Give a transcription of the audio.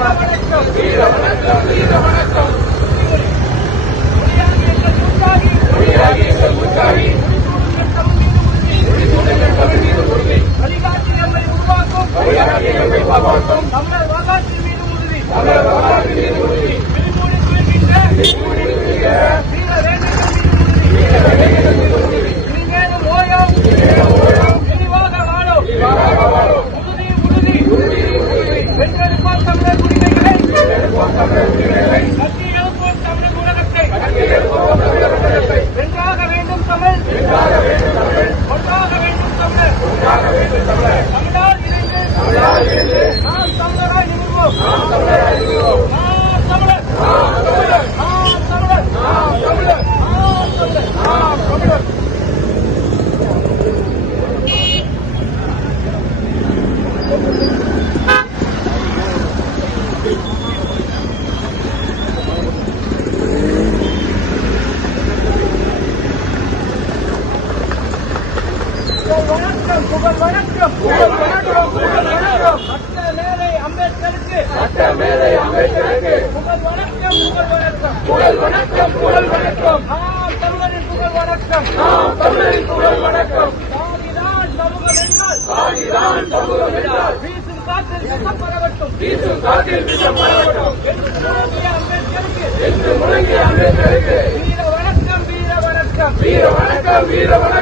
வீர வணக்கம் வீர வணக்கம் தமிழர் வரலாற்றின் மீது உறுதி இனிமேலும் ஓயம் தெளிவாக வாழும் உறுதி வென்றெடுப்போம் தமிழர் உரிமைகளை கட்டி எழுப்போம் தமிழர் உலகத்தை வென்றாக வேண்டும் தமிழ் ஒன்றாக வேண்டும் தமிழர் தமிழால் இணைந்து நாம் தமிழராய் நிமிர்வோம் தமிழர் புகழ் வணக்கம் சட்ட மேதை அம்பேத்கருக்கு புகழ் வணக்கம் தமிழரின் புகழ் வணக்கம் சாதிதான் சமூகம் என்றால் வீசும் காற்றில் விஷம் பரவட்டும் என்று முழங்கிய அம்பேத்கருக்கு வீர வணக்கம்